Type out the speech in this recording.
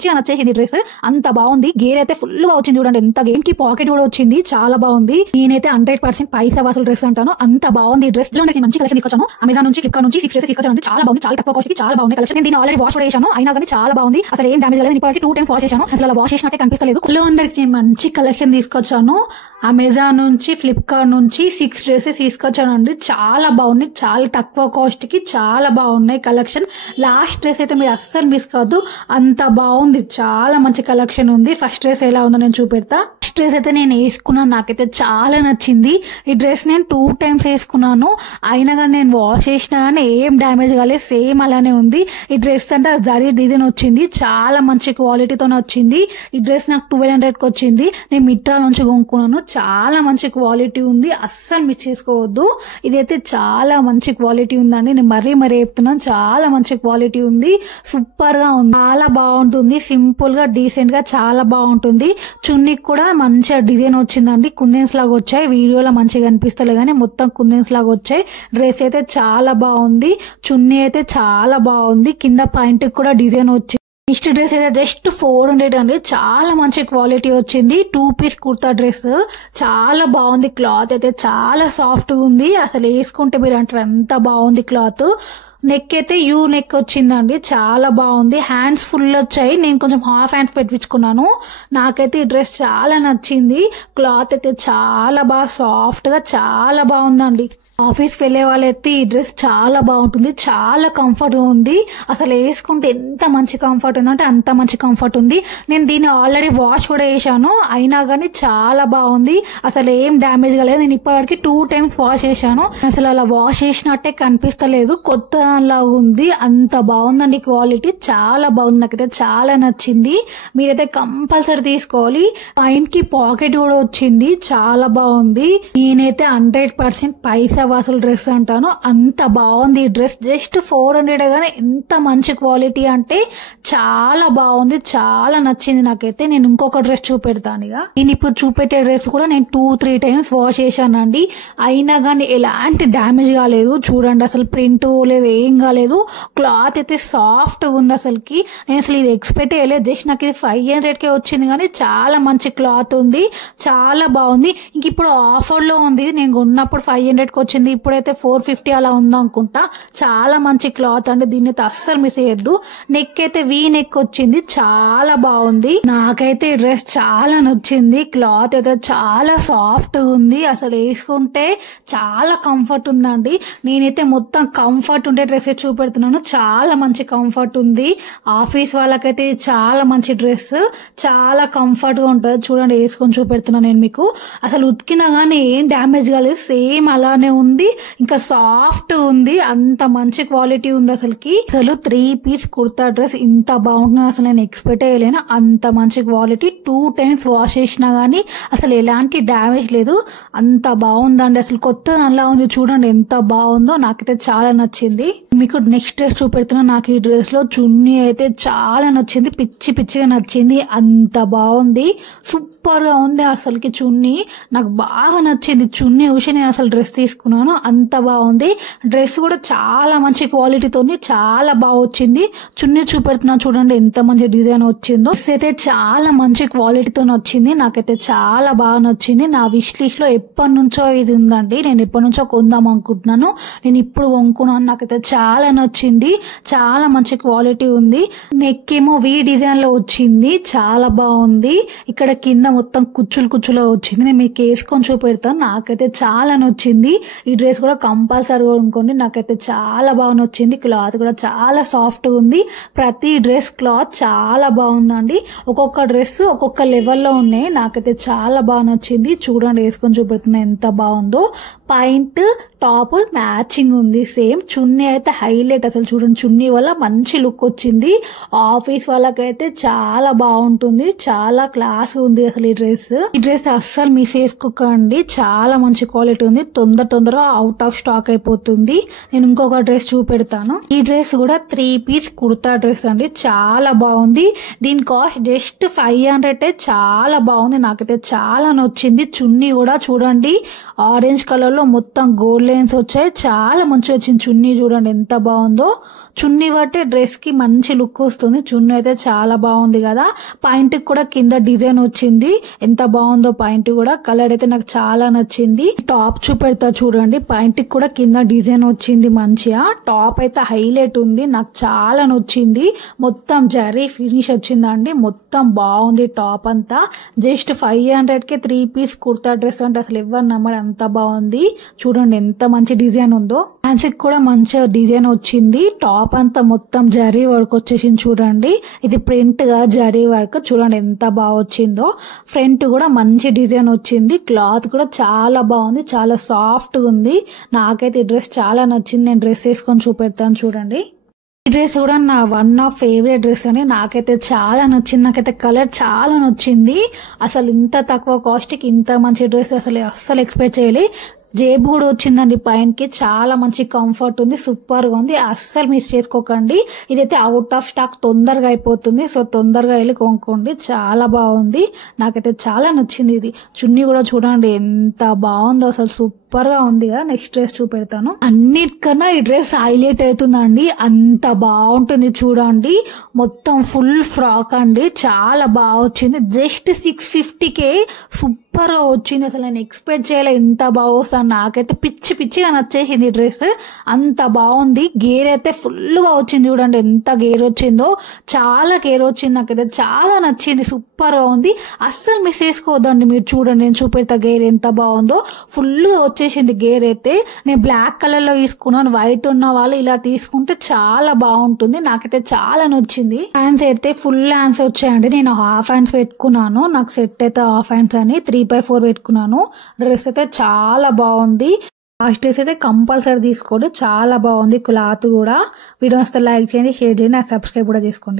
పిచ్చిగా నచ్చేసింది డ్రెస్. అంత బాగుంది. గేర్ అయితే ఫుల్ గా వచ్చింది చూడండి. ఎంత గేమ్ కి పాకెట్ కూడా వచ్చింది. చాలా బాగుంది. నేనైతే 100% పైసా వసూలు డ్రెస్ అంటాను. అంత బాగుంది ఈ డ్రెస్. నేను మంచి కలెక్షన్ తీసుకొచ్చాను. అమెజాన్ నుంచి, ఫ్లిప్కార్ట్ నుంచి 6 డ్రెసెస్ తీసుకొచ్చాను. చాలా బాగుంది. చాలా తక్కువ కాస్ట్ కి చాలా బాగుంది కలెక్షన్. నేను దీన్ని ఆల్రెడీ వాష్ కూడా చేశాను. అయినా కానీ చాలా బాగుంది. అసలు ఏం డామేజ్ లేదు. ఇప్పటికి 2 టైమ్స్ వాష్ చేశాను. అసలు అలా వాష్ చేసినట్టే కనిపిస్తలేదు. అందరికి మంచి కలెక్షన్ తీసుకొచ్చాను. అమెజాన్ నుంచి, ఫ్లిప్కార్ట్ నుంచి 6 డ్రెసెస్ తీసుకొచ్చానండి. చాలా బాగున్నాయి. చాలా తక్కువ కాస్ట్ కి చాలా బాగున్నాయి కలెక్షన్. లాస్ట్ డ్రెస్ అయితే మీరు అస్సలు మిస్ కావద్దు. అంత బాగుంది. చాలా మంచి కలెక్షన్ ఉంది. ఫస్ట్ డ్రెస్ ఎలా ఉందో నేను చూపెడతా. ఫస్ట్ డ్రెస్ అయితే నేను వేసుకున్నాను. నాకైతే చాలా నచ్చింది. ఈ డ్రెస్ నేను 2 టైమ్స్ వేసుకున్నాను. అయినా కానీ నేను వాష్ చేసినా కానీ ఏం డ్యామేజ్ కాలేదు. సేమ్ అలానే ఉంది. ఈ డ్రెస్ అంటే జరీ డిజైన్ వచ్చింది. చాలా మంచి క్వాలిటీతోనే వచ్చింది. ఈ డ్రెస్ నాకు 1200 కి వచ్చింది. నేను మిట్రా నుంచి కొనుక్కున్నాను. చాలా మంచి క్వాలిటీ ఉంది. అస్సలు మిస్ చేసుకోవద్దు. ఇదైతే చాలా మంచి క్వాలిటీ ఉందండి. నేను మరీ చెప్తున్నాను. చాలా మంచి క్వాలిటీ ఉంది. సూపర్ గా ఉంది. చాలా బాగుంటుంది. సింపుల్ గా, డీసెంట్ గా చాలా బాగుంటుంది. చున్నీకి కూడా మంచిగా డిజైన్ వచ్చిందండి. కుందన్స్ లాగా వచ్చాయి. వీడియోలో మంచిగా కనిపిస్తలే గానీ మొత్తం కుందన్స్ లాగా వచ్చాయి. డ్రెస్ అయితే చాలా బాగుంది. చున్నీ అయితే చాలా బాగుంది. కింద పాయింట్ కూడా డిజైన్ వచ్చింది. నెక్స్ట్ డ్రెస్ అయితే జస్ట్ 400 అండి. చాలా మంచి క్వాలిటీ వచ్చింది. 2 పీస్ కుర్తా డ్రెస్ చాలా బాగుంది. క్లాత్ అయితే చాలా సాఫ్ట్ గా ఉంది. అసలు వేసుకుంటే మీరు అంటారు ఎంత బాగుంది క్లాత్. నెక్ అయితే యూ నెక్ వచ్చిందండి. చాలా బాగుంది. హ్యాండ్స్ ఫుల్ వచ్చాయి. నేను కొంచెం హాఫ్ హ్యాండ్స్ పెట్టించుకున్నాను. నాకైతే ఈ డ్రెస్ చాలా నచ్చింది. క్లాత్ అయితే చాలా బాగా సాఫ్ట్ గా చాలా బాగుందండి. ఆఫీస్ కి వెళ్లే వాళ్ళైతే ఈ డ్రెస్ చాలా బాగుంటుంది. చాలా కంఫర్ట్ గా ఉంది. అసలు వేసుకుంటే ఎంత మంచి కంఫర్ట్ ఉందంటే అంత మంచి కంఫర్ట్ ఉంది. నేను దీన్ని ఆల్రెడీ వాష్ కూడా చేశాను. అయినా కానీ చాలా బాగుంది. అసలు ఏం డ్యామేజ్ కాలేదు. నేను ఇప్పటివరకు 2 టైమ్స్ వాష్ చేశాను. అసలు అలా వాష్ చేసినట్టే కనిపిస్తలేదు. కొత్త లాగా ఉంది. అంత బాగుందండి క్వాలిటీ. చాలా బాగుంది. నాకైతే చాలా నచ్చింది. మీరైతే కంపల్సరీ తీసుకోవాలి. పైన కి పాకెట్ కూడా వచ్చింది. చాలా బాగుంది. నేనైతే 100% పైసా వసూలు డ్రెస్ అంటాను. అంత బాగుంది ఈ డ్రెస్. జస్ట్ 400 గానే ఎంత మంచి క్వాలిటీ అంటే చాలా బాగుంది. చాలా నచ్చింది నాకైతే. నేను ఇంకొక డ్రెస్ చూపెడతాను. ఇక నేను ఇప్పుడు చూపెట్టే డ్రెస్ కూడా నేను 2-3 టైమ్స్ వాష్ చేశానండి. అయినా కానీ ఎలాంటి డ్యామేజ్ కాలేదు. చూడండి అసలు ప్రింట్ లేదు, ఏం కాలేదు. క్లాత్ అయితే సాఫ్ట్ ఉంది. అసలుకి నేను అసలు ఇది ఎక్స్పెక్ట్ చేయలేదు. జస్ట్ నాకు ఇది 500 కే వచ్చింది. కానీ చాలా మంచి క్లాత్ ఉంది. చాలా బాగుంది. ఇంక ఇప్పుడు ఆఫర్ లో ఉంది. నేను కొన్నప్పుడు 500 కి వచ్చింది. ఇప్పుడైతే 450 అలా ఉందనుకుంటా. చాలా మంచి క్లాత్ అండి. దీన్ని అయితే అస్సలు మిస్ అయ్యద్దు. నెక్ అయితే వీ నెక్ వచ్చింది. చాలా బాగుంది. నాకైతే ఈ డ్రెస్ చాలా నచ్చింది. క్లాత్ అయితే చాలా సాఫ్ట్ ఉంది. అసలు వేసుకుంటే చాలా కంఫర్ట్ ఉందండి. నేనైతే మొత్తం కంఫర్ట్ ఉండే డ్రెస్ చూపెడుతున్నాను. చాలా మంచి కంఫర్ట్ ఉంది. ఆఫీస్ వాళ్ళకైతే చాలా మంచి డ్రెస్. చాలా కంఫర్ట్ గా ఉంటుంది. చూడండి వేసుకొని చూపెడుతున్నాను నేను మీకు. అసలు ఉతికినా గానీ ఏం డ్యామేజ్ కాలేదు. సేమ్ అలానే ఉంది. ఇంకా సాఫ్ట్ ఉంది. అంత మంచి క్వాలిటీ ఉంది. అసలుకి అసలు 3 పీస్ కుర్తా డ్రెస్ ఇంత బాగుంటుంది అసలు నేను ఎక్స్పెక్ట్ చేయలేను. అంత మంచి క్వాలిటీ. 2 టైమ్స్ వాష్ చేసినా గానీ అసలు ఎలాంటి డ్యామేజ్ లేదు. అంత బాగుందండి. అసలు కొత్త దానిలా ఉంది. చూడండి ఎంత బాగుందో. నాకైతే చాలా నచ్చింది. మీకు నెక్స్ట్ డ్రెస్ చూపెడుతున్నా. నాకు ఈ డ్రెస్ లో చున్నీ అయితే చాలా నచ్చింది. పిచ్చి పిచ్చిగా నచ్చింది. అంత బాగుంది. సూపర్ గా ఉంది. అసలుకి చున్నీ నాకు బాగా నచ్చింది. చున్నీ చూసి నేను అసలు డ్రెస్ తీసుకున్నాను. అంత బాగుంది. డ్రెస్ కూడా చాలా మంచి క్వాలిటీతో చాలా బాగా వచ్చింది. చున్నీ చూపెడుతున్నాను చూడండి ఎంత మంచి డిజైన్ వచ్చిందో. డ్రెస్ అయితే చాలా మంచి క్వాలిటీతో వచ్చింది. నాకైతే చాలా బాగా నచ్చింది. నా విష్ లిస్ట్ లో ఎప్పటి నుంచో ఇది ఉందండి. నేను ఎప్పటి నుంచో కొందాం అనుకుంటున్నాను. నేను ఇప్పుడు కొనుక్కున్నాను. నాకైతే చాలా నచ్చింది. చాలా మంచి క్వాలిటీ ఉంది. నెక్ ఏమో వీ డిజైన్ లో వచ్చింది. చాలా బాగుంది. ఇక్కడ కింద మొత్తం కుచ్చులు వచ్చింది. నేను మీకు వేసుకొని చూపెడతాను. నాకైతే చాలా నచ్చింది. ఈ డ్రెస్ కూడా కంపల్సరీ కొనుక్కోండి. నాకైతే చాలా బాగా నచ్చింది. క్లాత్ కూడా చాలా సాఫ్ట్ ఉంది. ప్రతి డ్రెస్ క్లాత్ చాలా బాగుందండి. ఒక్కొక్క డ్రెస్ ఒక్కొక్క లెవెల్లో ఉన్నాయి. నాకైతే చాలా బాగా నచ్చింది. చూడండి వేసుకొని చూపెడుతున్నా ఎంత బాగుందో. పాయింట్ టాప్ మ్యాచింగ్ ఉంది. సేమ్ చున్నీ అయితే హైలైట్. అసలు చూడండి చున్నీ వల్ల మంచి లుక్ వచ్చింది. ఆఫీస్ వాళ్ళకైతే చాలా బాగుంటుంది. చాలా క్లాస్ ఉంది అసలు ఈ డ్రెస్ అస్సలు మిస్ చేసుకోకండి. చాలా మంచి క్వాలిటీ ఉంది. తొందరగా అవుట్ ఆఫ్ స్టాక్ అయిపోతుంది. నేను ఇంకొక డ్రెస్ చూపెడతాను. ఈ డ్రెస్ కూడా 3 పీస్ కుర్తా డ్రెస్ అండి. చాలా బాగుంది. దీని కాస్ట్ జస్ట్ 500. చాలా బాగుంది. నాకైతే చాలా నచ్చింది. చున్నీ కూడా చూడండి ఆరెంజ్ కలర్ లో మొత్తం గోల్డ్ లైన్స్ వచ్చాయి, చాలా మంచిగా వచ్చింది. చున్నీ చూడండి ఎంత బాగుందో. చున్నీ బట్టి డ్రెస్ కి మంచి లుక్ వస్తుంది. చున్నీ అయితే చాలా బాగుంది కదా. పాయింట్ కూడా కింద డిజైన్ వచ్చింది, ఎంత బాగుందో. పాయింట్ కూడా కలర్ అయితే నాకు చాలా నచ్చింది. టాప్ చూపెడతా చూడండి. పాయింట్ కూడా కింద డిజైన్ వచ్చింది మంచిగా. టాప్ అయితే హైలైట్ ఉంది, నాకు చాలా నచ్చింది. మొత్తం జరీ ఫినిష్ వచ్చిందండి, మొత్తం బాగుంది. టాప్ అంతా జస్ట్ 500 కి 3 పీస్ కుర్తా డ్రెస్ అంటే అసలు ఎవరు నమ్మడం, అంత బాగుంది. చూడండి ఎంత మంచి డిజైన్ ఉందో. హ్యాండ్స్ కూడా మంచిగా డిజైన్ వచ్చింది. టాప్ అంతా మొత్తం జరీ వర్క్ వచ్చేసింది చూడండి. ఇది ప్రింట్ గా జరీ వర్క్ చూడండి ఎంత బాగా వచ్చిందో. ఫ్రంట్ కూడా మంచి డిజైన్ వచ్చింది. క్లాత్ కూడా చాలా బాగుంది, చాలా సాఫ్ట్ ఉంది. నాకైతే ఈ డ్రెస్ చాలా నచ్చింది. నేను డ్రెస్ వేసుకొని చూపెడతాను చూడండి. ఈ డ్రెస్ కూడా నా వన్ ఆఫ్ ఫేవరెట్ డ్రెస్ అని, నాకైతే చాలా నచ్చింది. నాకైతే కలర్ చాలా నచ్చింది. అసలు ఇంత తక్కువ కాస్ట్ కి ఇంత మంచి డ్రెస్ అస్సలు ఎక్స్పెక్ట్ చేయలే. జేబు కూడా వచ్చిందండి పైనకి, చాలా మంచి కంఫర్ట్ ఉంది, సూపర్ గా ఉంది. అస్సలు మిస్ చేసుకోకండి. ఇదైతే అవుట్ ఆఫ్ స్టాక్, తొందరగా అయిపోతుంది. సో తొందరగా వెళ్ళి కొనుక్కోండి, చాలా బాగుంది. నాకైతే చాలా నచ్చింది. ఇది చున్నీ కూడా చూడండి ఎంత బాగుందో, అసలు సూపర్ గా ఉంది కదా. నెక్స్ట్ డ్రెస్ చూపెడతాను. అన్నిటికన్నా ఈ డ్రెస్ హైలైట్ అవుతుందండి, అంత బాగుంటుంది చూడండి. మొత్తం ఫుల్ ఫ్రాక్ అండి, చాలా బాగా వచ్చింది. జస్ట్ 650కే సూపర్ గా వచ్చింది. అసలు నేను ఎక్స్పెక్ట్ చేయలే ఎంత బాగా వస్తాను. నాకైతే పిచ్చిగా నచ్చేసింది ఈ డ్రెస్, అంత బాగుంది. గేర్ అయితే ఫుల్ గా వచ్చింది చూడండి, ఎంత గేర్ వచ్చిందో, చాలా గేర్ వచ్చింది. నాకైతే చాలా నచ్చింది, సూపర్ గా ఉంది. అస్సలు మిస్ చేసుకోవద్దండి మీరు. చూడండి నేను చూపెడతా గేర్ ఎంత బాగుందో. ఫుల్ గా వచ్చేసింది గేర్ అయితే. నేను బ్లాక్ కలర్ లో తీసుకున్నాను, వైట్ ఉన్న వాళ్ళు ఇలా తీసుకుంటే చాలా బాగుంటుంది. నాకైతే చాలా నచ్చింది. హ్యాండ్స్ అయితే ఫుల్ హ్యాండ్స్ వచ్చాయండి. నేను హాఫ్ హ్యాండ్స్ పెట్టుకున్నాను, నాకు సెట్ అయితే హాఫ్ హ్యాండ్స్ అని 3/4 పెట్టుకున్నాను. డ్రెస్ అయితే చాలా బాగుంది. లాస్ట్ డ్రెస్ అయితే కంపల్సరీ తీసుకోండి, చాలా బాగుంది. క్లాత్ కూడా. వీడియో వస్తే లైక్ చేయండి, షేర్ చేయండి, సబ్స్క్రైబ్ కూడా చేసుకోండి.